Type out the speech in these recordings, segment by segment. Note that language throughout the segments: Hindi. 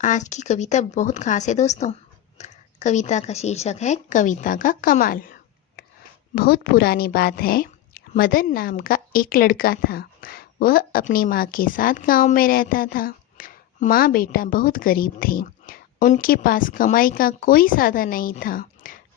आज की कविता बहुत खास है दोस्तों। कविता का शीर्षक है कविता का कमाल। बहुत पुरानी बात है। मदन नाम का एक लड़का था। वह अपनी माँ के साथ गांव में रहता था। माँ बेटा बहुत गरीब थे। उनके पास कमाई का कोई साधन नहीं था।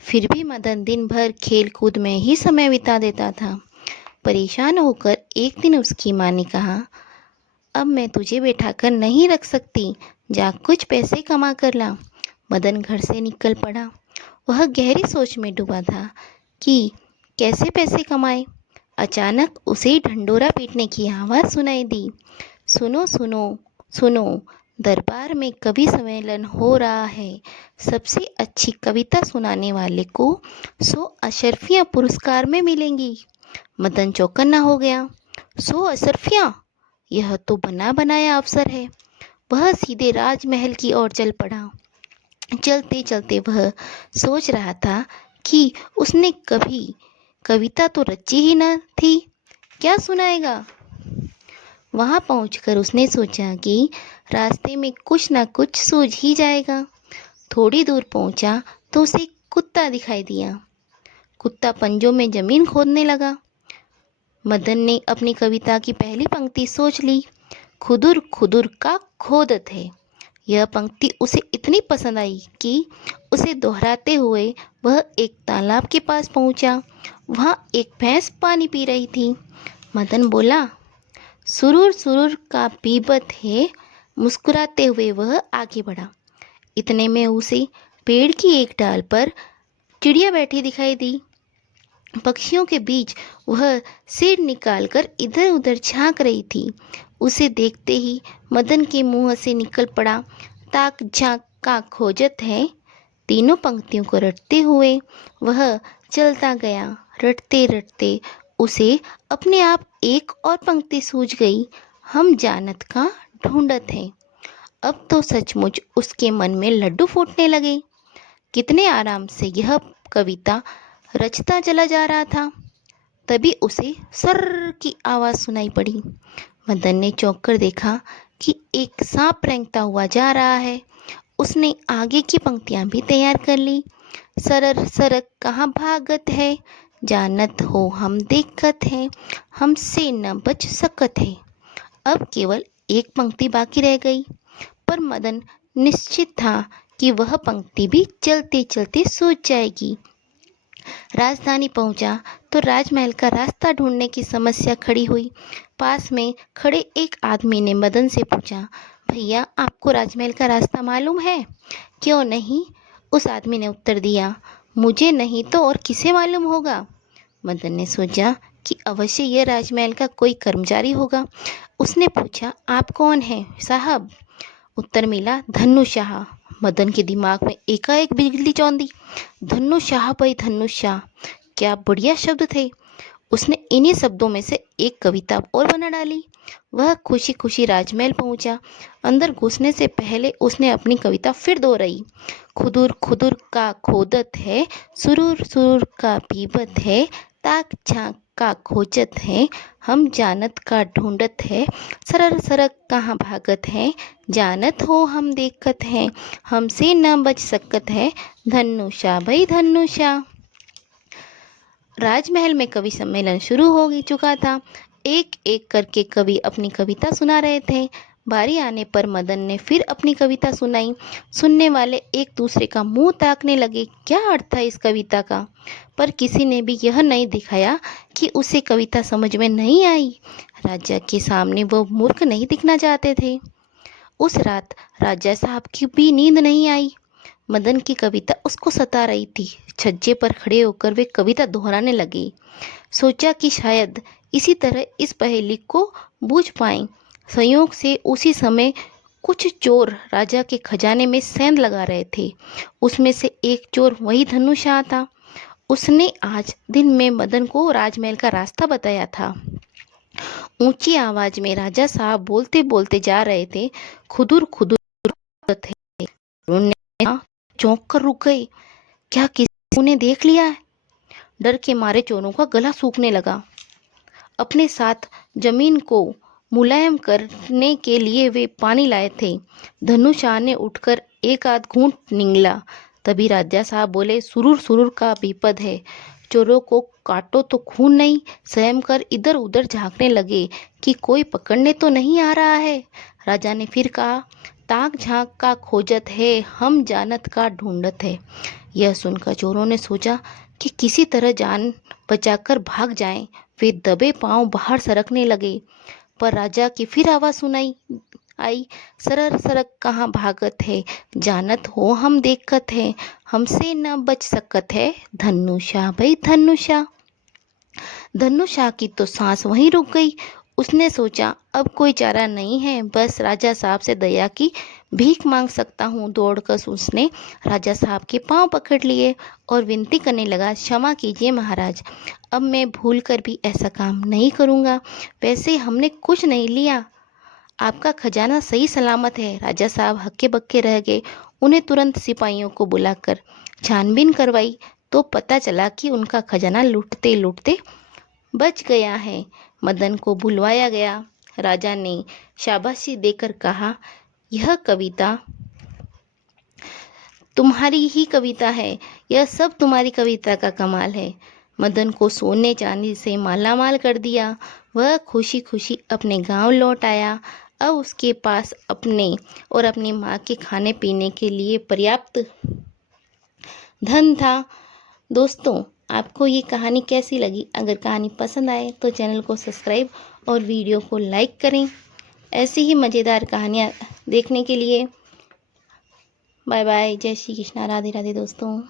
फिर भी मदन दिन भर खेल कूद में ही समय बिता देता था। परेशान होकर एक दिन उसकी माँ ने कहा, अब मैं तुझे बैठाकर नहीं रख सकती, जा कुछ पैसे कमा कर ला। मदन घर से निकल पड़ा। वह गहरी सोच में डूबा था कि कैसे पैसे कमाए। अचानक उसे ढंडोरा पीटने की आवाज़ सुनाई दी। सुनो सुनो सुनो, दरबार में कवि सम्मेलन हो रहा है। सबसे अच्छी कविता सुनाने वाले को 100 अशर्फियाँ पुरस्कार में मिलेंगी। मदन चौकन्ना हो गया। 100 अशर्फियाँ? यह तो बना बनाया अवसर है। वह सीधे राजमहल की ओर चल पड़ा। चलते चलते वह सोच रहा था कि उसने कभी कविता तो रची ही न थी, क्या सुनाएगा। वहां पहुंचकर उसने सोचा कि रास्ते में कुछ न कुछ सूझ ही जाएगा। थोड़ी दूर पहुंचा तो उसे कुत्ता दिखाई दिया। कुत्ता पंजों में जमीन खोदने लगा। मदन ने अपनी कविता की पहली पंक्ति सोच ली। खुदुर खुदुर का खोदत है। यह पंक्ति उसे इतनी पसंद आई कि उसे दोहराते हुए वह एक तालाब के पास पहुंचा। वहां एक भैंस पानी पी रही थी। मदन बोला, सुरूर सुरूर का पीबत है। मुस्कुराते हुए वह आगे बढ़ा। इतने में उसे पेड़ की एक डाल पर चिड़िया बैठी दिखाई दी। पक्षियों के बीच वह सिर निकालकर इधर उधर झांक रही थी। उसे देखते ही मदन के मुंह से निकल पड़ा, ताक झांक का खोजत है। तीनों पंक्तियों को रटते हुए वह चलता गया। रटते रटते उसे अपने आप एक और पंक्ति सूझ गई, हम जानत का ढूंढत है। अब तो सचमुच उसके मन में लड्डू फूटने लगे। कितने आराम से यह कविता रचता चला जा रहा था। तभी उसे सर्र की आवाज़ सुनाई पड़ी। मदन ने चौंक कर देखा कि एक सांप रेंगता हुआ जा रहा है। उसने आगे की पंक्तियां भी तैयार कर ली। सरर सरक कहाँ भागत है, जानत हो हम देखत है, हमसे न बच सकत है। अब केवल एक पंक्ति बाकी रह गई, पर मदन निश्चित था कि वह पंक्ति भी चलते चलते सूझ जाएगी। राजधानी पहुंचा तो राजमहल का रास्ता ढूंढने की समस्या खड़ी हुई। पास में खड़े एक आदमी ने मदन से पूछा, भैया आपको राजमहल का रास्ता मालूम है? क्यों नहीं, उस आदमी ने उत्तर दिया, मुझे नहीं तो और किसे मालूम होगा। मदन ने सोचा कि अवश्य यह राजमहल का कोई कर्मचारी होगा। उसने पूछा, आप कौन हैं साहब? उत्तर मिला, धन्नु शाह। मदन के दिमाग में एकाएक बिजली चौंधी। धन्नु शाह भाई धन्नु शाह, क्या बढ़िया शब्द थे। उसने इन्हीं शब्दों में से एक कविता और बना डाली। वह खुशी खुशी राजमहल पहुंचा। अंदर घुसने से पहले उसने अपनी कविता फिर दोहराई। खुदुर खुदुर का खोदत है, सुरूर सुरूर का पीबत है, ताक झांक का खोजत है, हम जानत का ढूंढत है, सरर सरक कहाँ भागत है, जानत हो हम देखत हैं, हमसे न बच सकत है, धन्नुषा भाई धन्नुषा। राजमहल में कवि सम्मेलन शुरू हो चुका था। एक एक करके कवि अपनी कविता सुना रहे थे। बारी आने पर मदन ने फिर अपनी कविता सुनाई। सुनने वाले एक दूसरे का मुंह ताकने लगे, क्या अर्थ था इस कविता का। पर किसी ने भी यह नहीं दिखाया कि उसे कविता समझ में नहीं आई। राजा के सामने वो मूर्ख नहीं दिखना चाहते थे। उस रात राजा साहब की भी नींद नहीं आई। मदन की कविता उसको सता रही थी। छज्जे पर खड़े होकर वे कविता दोहराने लगे। सोचा कि शायद इसी तरह इस पहेली को बूझ पाएं। संयोग से उसी समय कुछ चोर राजा के खजाने में सेंध लगा रहे थे। उसमें से एक चोर वही धनुषा था। उसने आज दिन में मदन को राजमहल का रास्ता बताया था। ऊंची आवाज में राजा साहब बोलते बोलते जा रहे थे, खुदुर खुदुर थे। उन्होंने चौंक कर रुक गए। क्या किसी ने देख लिया है? डर के मारे चोरों का गला सूखने लगा। अपने साथ जमीन को मुलायम करने के लिए वे पानी लाए थे। धनुषा ने उठकर एक आध घूंट निगला। तभी राजा साहब बोले, सुरूर सुरूर का विपद है, चोरों को काटो तो खून नहीं। स्वयं कर इधर उधर झांकने लगे कि कोई पकड़ने तो नहीं आ रहा है। राजा ने फिर कहा, ताक झांक का खोजत है, हम जानत का ढूंढत है। यह सुनकर चोरों ने सोचा कि किसी तरह जान बचाकर भाग जाएं। वे दबे पांव बाहर सरकने लगे, पर राजा की फिर आवाज सुनाई आई, सरर सरक कहाँ भागत है, जानत हो हम देखत है, हमसे न बच सकत है, धनुषा भाई धनुषा। धनुषा की तो सांस वहीं रुक गई। उसने सोचा अब कोई चारा नहीं है, बस राजा साहब से दया की भीख मांग सकता हूँ। दौड़कर उसने राजा साहब के पांव पकड़ लिए और विनती करने लगा, क्षमा कीजिए महाराज, अब मैं भूल कर भी ऐसा काम नहीं करूँगा। वैसे हमने कुछ नहीं लिया, आपका खजाना सही सलामत है। राजा साहब हक्के बक्के रह गए। उन्हें तुरंत सिपाहियों को बुलाकर छानबीन करवाई तो पता चला कि उनका खजाना लूटते लूटते बच गया है। मदन को बुलवाया गया। राजा ने शाबाशी देकर कहा, यह कविता तुम्हारी ही कविता है, यह सब तुम्हारी कविता का कमाल है। मदन को सोने चांदी से मालामाल कर दिया। वह खुशी खुशी अपने गांव लौट आया। अब उसके पास अपने और अपनी माँ के खाने पीने के लिए पर्याप्त धन था। दोस्तों, आपको ये कहानी कैसी लगी? अगर कहानी पसंद आए तो चैनल को सब्सक्राइब और वीडियो को लाइक करें। ऐसी ही मज़ेदार कहानियाँ देखने के लिए बाय बाय। जय श्री कृष्णा, राधे राधे दोस्तों।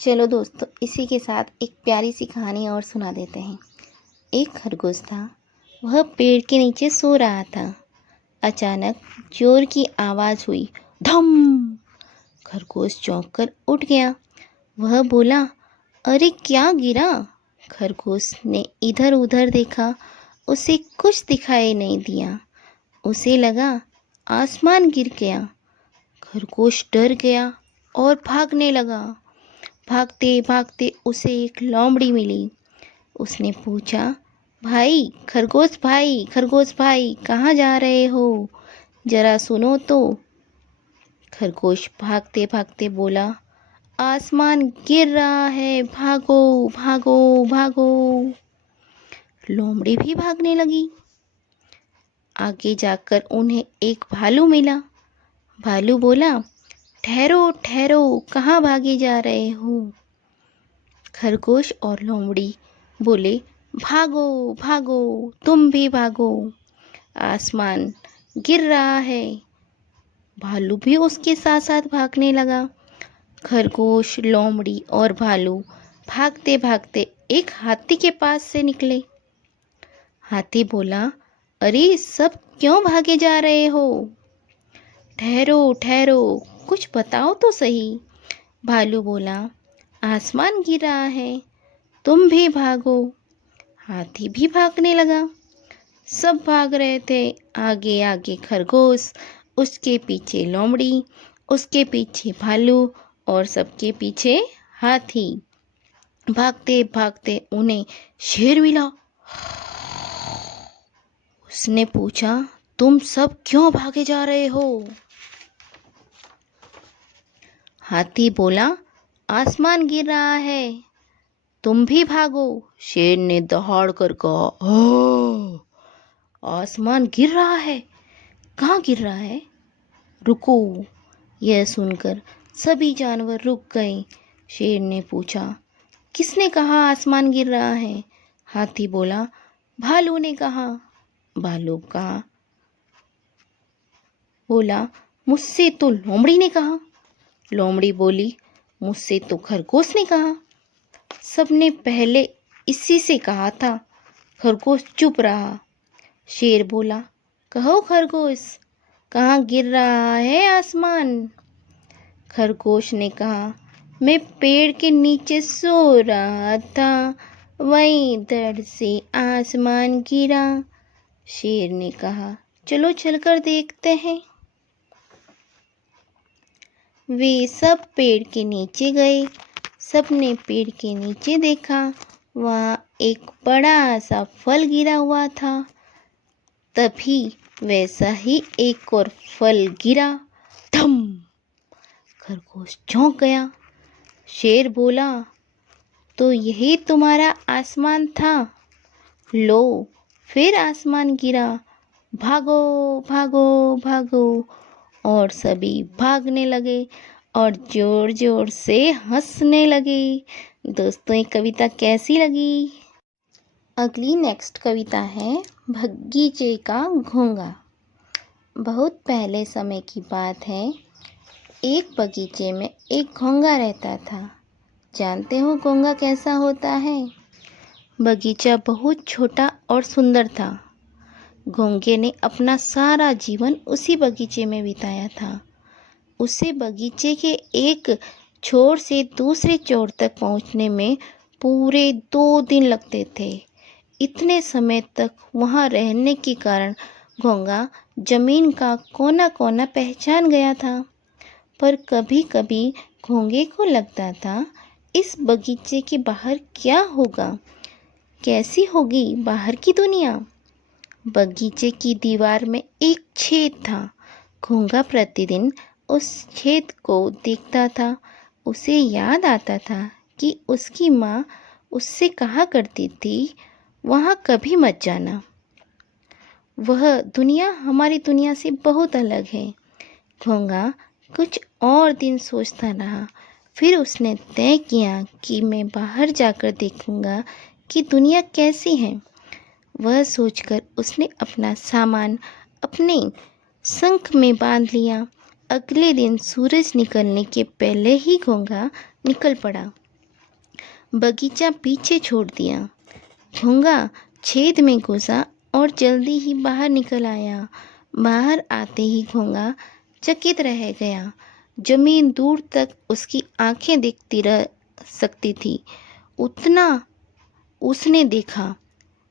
चलो दोस्तों, इसी के साथ एक प्यारी सी कहानी और सुना देते हैं। एक खरगोश था, वह पेड़ के नीचे सो रहा था। अचानक जोर की आवाज़ हुई, धम। खरगोश चौंक कर उठ गया। वह बोला, अरे क्या गिरा? खरगोश ने इधर उधर देखा, उसे कुछ दिखाई नहीं दिया। उसे लगा आसमान गिर गया। खरगोश डर गया और भागने लगा। भागते भागते उसे एक लोमड़ी मिली। उसने पूछा, भाई खरगोश भाई कहाँ जा रहे हो? जरा सुनो तो। खरगोश भागते भागते बोला, आसमान गिर रहा है, भागो भागो भागो। लोमड़ी भी भागने लगी। आगे जाकर उन्हें एक भालू मिला। भालू बोला, ठहरो ठहरो, कहाँ भागे जा रहे हो? खरगोश और लोमड़ी बोले, भागो भागो, तुम भी भागो, आसमान गिर रहा है। भालू भी उसके साथ साथ भागने लगा। खरगोश, लोमड़ी और भालू भागते भागते एक हाथी के पास से निकले। हाथी बोला, अरे सब क्यों भागे जा रहे हो? ठहरो ठहरो, कुछ बताओ तो सही। भालू बोला, आसमान गिर रहा है, तुम भी भागो। हाथी भी भागने लगा। सब भाग रहे थे। आगे आगे खरगोश, उसके पीछे लोमड़ी, उसके पीछे भालू और सबके पीछे हाथी। भागते भागते उन्हें शेर मिला। उसने पूछा, तुम सब क्यों भागे जा रहे हो? हाथी बोला, आसमान गिर रहा है, तुम भी भागो। शेर ने दहाड़ कर कहा, आसमान गिर रहा है? कहाँ गिर रहा है? रुको। यह सुनकर सभी जानवर रुक गए। शेर ने पूछा, किसने कहा आसमान गिर रहा है? हाथी बोला, भालू ने कहा। भालू कहा बोला, मुझसे तो लोमड़ी ने कहा। लोमड़ी बोली, मुझसे तो खरगोश ने कहा। सबने पहले इसी से कहा था। खरगोश चुप रहा। शेर बोला, कहो खरगोश, कहाँ गिर रहा है आसमान? खरगोश ने कहा, मैं पेड़ के नीचे सो रहा था, वहीं दर से आसमान गिरा। शेर ने कहा, चलो चलकर देखते हैं। वे सब पेड़ के नीचे गए। सबने पेड़ के नीचे देखा, वहाँ एक बड़ा सा फल गिरा हुआ था। तभी वैसा ही एक और फल गिरा। धम! खरगोश चौंक गया। शेर बोला, तो यही तुम्हारा आसमान था? लो, फिर आसमान गिरा। भागो भागो भागो! और सभी भागने लगे और जोर जोर से हंसने लगे। दोस्तों, ये कविता कैसी लगी? अगली नेक्स्ट कविता है बगीचे का घोंघा। बहुत पहले समय की बात है। एक बगीचे में एक घोंघा रहता था। जानते हो घोंघा कैसा होता है? बगीचा बहुत छोटा और सुंदर था। घोंघे ने अपना सारा जीवन उसी बगीचे में बिताया था। उसे बगीचे के एक छोर से दूसरे छोर तक पहुंचने में पूरे 2 दिन लगते थे। इतने समय तक वहां रहने के कारण घोंघा जमीन का कोना कोना पहचान गया था। पर कभी कभी घोंघे को लगता था, इस बगीचे के बाहर क्या होगा? कैसी होगी बाहर की दुनिया? बगीचे की दीवार में एक छेद था। घोंघा प्रतिदिन उस छेद को देखता था। उसे याद आता था कि उसकी माँ उससे कहा करती थी, वहाँ कभी मत जाना। वह दुनिया हमारी दुनिया से बहुत अलग है। घोंघा कुछ और दिन सोचता रहा। फिर उसने तय किया कि मैं बाहर जाकर देखूंगा कि दुनिया कैसी है। वह सोचकर उसने अपना सामान अपने शंख में बांध लिया। अगले दिन सूरज निकलने के पहले ही घोंघा निकल पड़ा। बगीचा पीछे छोड़ दिया। घोंघा छेद में घुसा और जल्दी ही बाहर निकल आया। बाहर आते ही घोंघा चकित रह गया। जमीन दूर तक उसकी आंखें देखती रह सकती थी। उतना उसने देखा,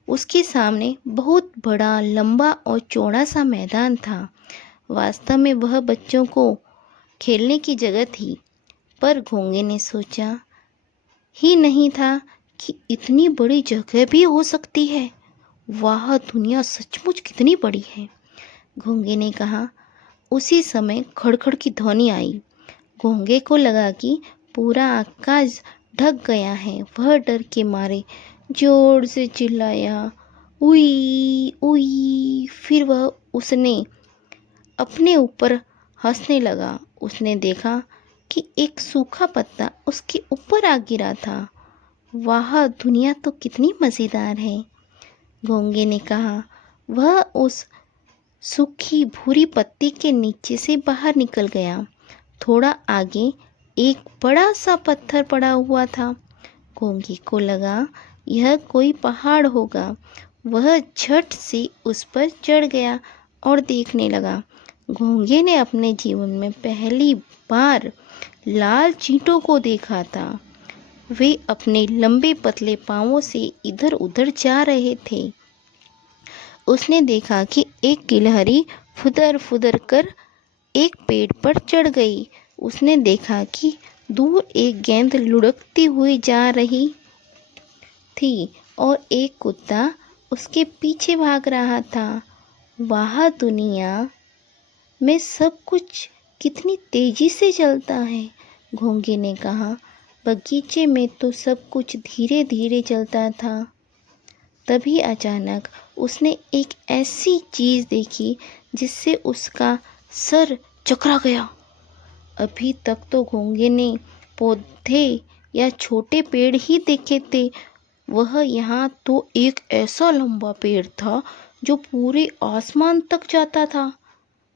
उसके सामने बहुत बड़ा, लंबा और चौड़ा सा मैदान था। वास्तव में वह बच्चों को खेलने की जगह थी। पर घोंघे ने सोचा ही नहीं था कि इतनी बड़ी जगह भी हो सकती है। वाह, दुनिया सचमुच कितनी बड़ी है। घोंघे ने कहा। उसी समय खड़खड़ की ध्वनि आई। घोंघे को लगा कि पूरा आकाश ढक गया है। वह डर के मारे जोर से चिल्लाया, उई उई। फिर उसने अपने ऊपर हंसने लगा। उसने देखा कि एक सूखा पत्ता उसके ऊपर आ गिरा था। वाह, दुनिया तो कितनी मज़ेदार है, घोंघे ने कहा। वह उस सूखी भूरी पत्ती के नीचे से बाहर निकल गया। थोड़ा आगे एक बड़ा सा पत्थर पड़ा हुआ था। घोंघे को लगा यह कोई पहाड़ होगा। वह झट से उस पर चढ़ गया और देखने लगा। घोंघे ने अपने जीवन में पहली बार लाल चींटों को देखा था। वे अपने लंबे पतले पांवों से इधर उधर जा रहे थे। उसने देखा कि एक गिलहरी फुदर फुदर कर एक पेड़ पर चढ़ गई। उसने देखा कि दूर एक गेंद लुढ़कती हुई जा रही थी और एक कुत्ता उसके पीछे भाग रहा था। वाह, दुनिया में सब कुछ कितनी तेजी से चलता है, घोंघे ने कहा। बगीचे में तो सब कुछ धीरे धीरे चलता था। तभी अचानक उसने एक ऐसी चीज़ देखी जिससे उसका सर चकरा गया। अभी तक तो घोंघे ने पौधे या छोटे पेड़ ही देखे थे। वह यहाँ तो एक ऐसा लंबा पेड़ था जो पूरे आसमान तक जाता था।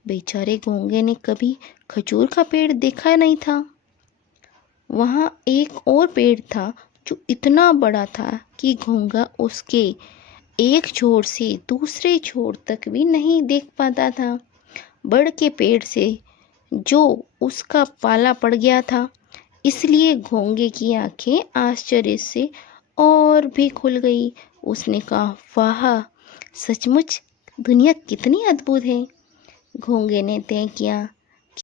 बेचारे घोंघे ने कभी खजूर का पेड़ देखा नहीं था। वहाँ एक और पेड़ था जो इतना बड़ा था कि घोंघा उसके एक छोर से दूसरे छोर तक भी नहीं देख पाता था। बड़ के पेड़ से जो उसका पाला पड़ गया था, इसलिए घोंघे की आंखें आश्चर्य से और भी खुल गई। उसने कहा, वाह, सचमुच दुनिया कितनी अद्भुत है। घोंघे ने तय किया